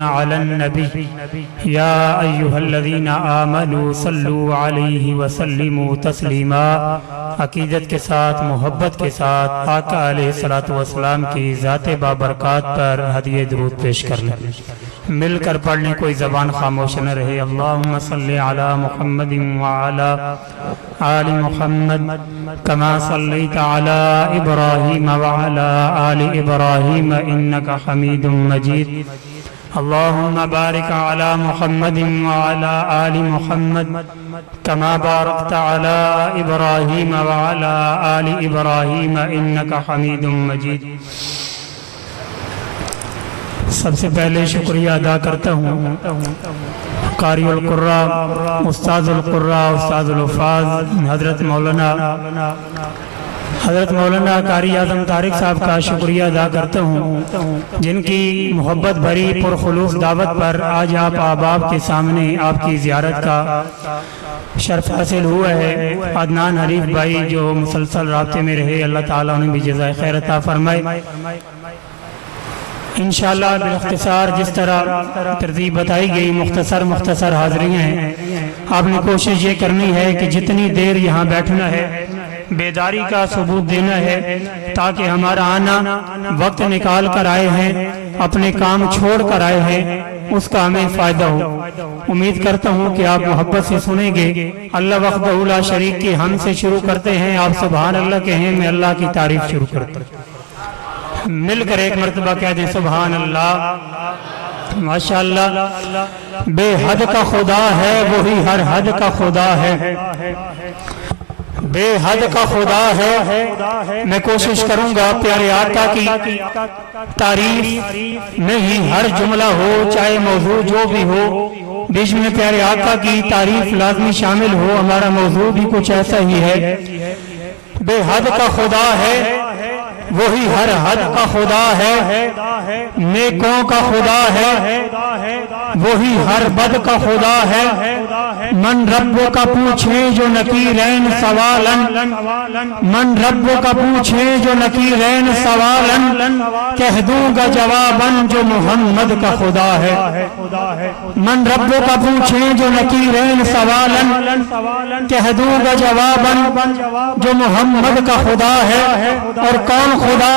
علی النبی یا ایہا الذین آمنوا صلوا علیہ وسلموا تسلیما۔ عقیدت کے ساتھ، محبت کے ساتھ آقا علیہ السلام کی ذات بابرکات پر ہدیہ درود پیش کر لیں۔ مل کر پڑھنے، کوئی زبان خاموش نہ رہے۔ اللہم صلی علی محمد وعلی آل محمد کما صلیت علی ابراہیم وعلی آل ابراہیم انکا حمید مجید۔ اللہم بارک علی محمد وعلی آل محمد کما بارکت علی ابراہیم وعلی آل ابراہیم انکا حمید مجید۔ سب سے پہلے شکریہ ادا کرتا ہوں قاری القراء، استاد القراء، استاد الحفاظ حضرت مولانا قاری اعظم طارق صاحب کا شکریہ ادا کرتا ہوں، جن کی محبت بھری پرخلوص دعوت پر آج آپ احباب کے سامنے آپ کی زیارت کا شرف حاصل ہوا ہے۔ عدنان حریف بھائی جو مسلسل رابطے میں رہے، اللہ تعالیٰ انہیں بھی جزائے خیر عطا فرمائے۔ انشاءاللہ باختصار جس طرح ترتیب بتائی گئی، مختصر حاضری ہیں۔ آپ نے کوشش یہ کرنی ہے کہ جتنی دیر یہاں بیٹھنا ہے بیداری کا ثبوت دینا ہے، تاکہ ہمارا آنا وقت نکال کر آئے ہیں، اپنے کام چھوڑ کر آئے ہیں، اس کا ہمیں فائدہ ہو۔ امید کرتا ہوں کہ آپ محبت سے سنیں گے۔ اللہ وحدہ لا شریک کی ہم سے شروع کرتے ہیں، آپ سبحان اللہ کہیں، میں اللہ کی تعریف شروع کرتا ہوں۔ مل کر ایک مرتبہ کہہ دیں سبحان اللہ۔ ماشاءاللہ، بے حد کا خدا ہے وہی ہر حد کا خدا ہے، بے حد کا خدا ہے۔ میں کوشش کروں گا پیارے آقا کی تعریف میں ہی ہر جملہ ہو، چاہے موضوع جو بھی ہو، بیچ میں پیارے آقا کی تعریف لازمی شامل ہو۔ ہمارا موضوع بھی کچھ ایسا ہی ہے، بے حد کا خدا ہے وہی ہر حد کا خدا ہے، نیکوں کا خدا ہے وہی ہر بد کا خدا ہے۔ من رب کا پوچھیں جو نکیرین سوالن، من رب کا پوچھیں جو نکیرین سوالن، کہہ دوں گا جواباً جو محمد کا خدا ہے۔ من رب کا پوچھیں جو نکیرین سوالن، کہہ دوں گا جواباً جو محمد کا خدا ہے۔ اور کون خدا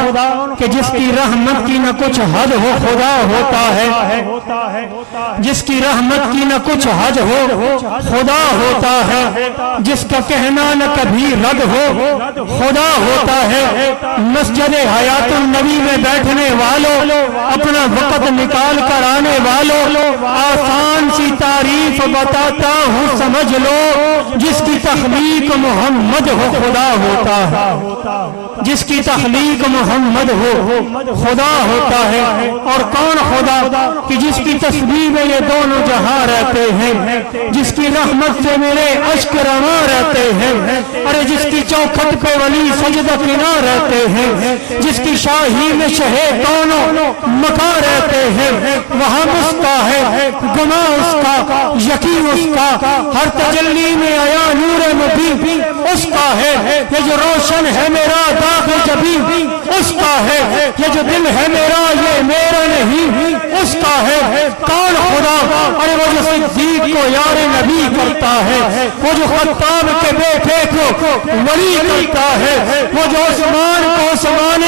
کہ جس کی رحمت کی نہ کچھ حد ہو، خدا ہوتا ہے۔ جس کی رحمت کی نہ کچھ حد ہو، خدا ہوتا ہے۔ جس کا کہنا نہ کبھی رد ہو، خدا ہوتا ہے۔ مسجد حیات النبی میں بیٹھنے والوں، اپنا وقت نکال کر آنے والوں، آسان سی تعریف بتاتا ہوں سمجھ لو، جس کی تخلیق محمد ہو خدا ہوتا ہے۔ جس کی تخلیق محمد ہو خدا ہوتا ہے۔ اور کون خدا کہ جس کی تسبیح میں یہ دونوں جہاں رہتے ہیں، جس کی رحمت سے میرے اشک رواں رہتے ہیں، ارے جس کی چوکھٹ پہ ولی سجدہ کنا رہتے ہیں، جس کی شاہی میں شہ دونوں مکا رہتے ہیں، وہاں اس کا ہے گناہ اس کا، یقین اس کا، ہر تجلی میں آیا نور مبین اس کا ہے۔ یہ جو روشن ہے میرا داغ جبی اس کا ہے، یہ جو دل ہے میرا یہ میرا نہیں اس کا ہے۔ کون خدا؟ ارے وہ جو صدیق کو یار نبی کرتا ہے، وہ جو خطاب کے بیٹے کو ولی کرتا ہے، وہ جو عثمان کو عثمان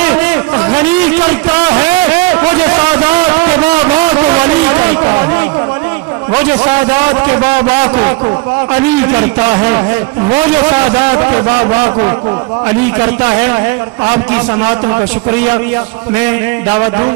غنی کرتا ہے، وہ جو سادات کے بابا کو ولی کرتا ہے، وہ جو سادات کے بابا کو علی کرتا ہے، وہ جو سادات کے بابا کو علی کرتا ہے۔ آپ کی سماعتوں کا شکریہ۔ میں دعوت دوں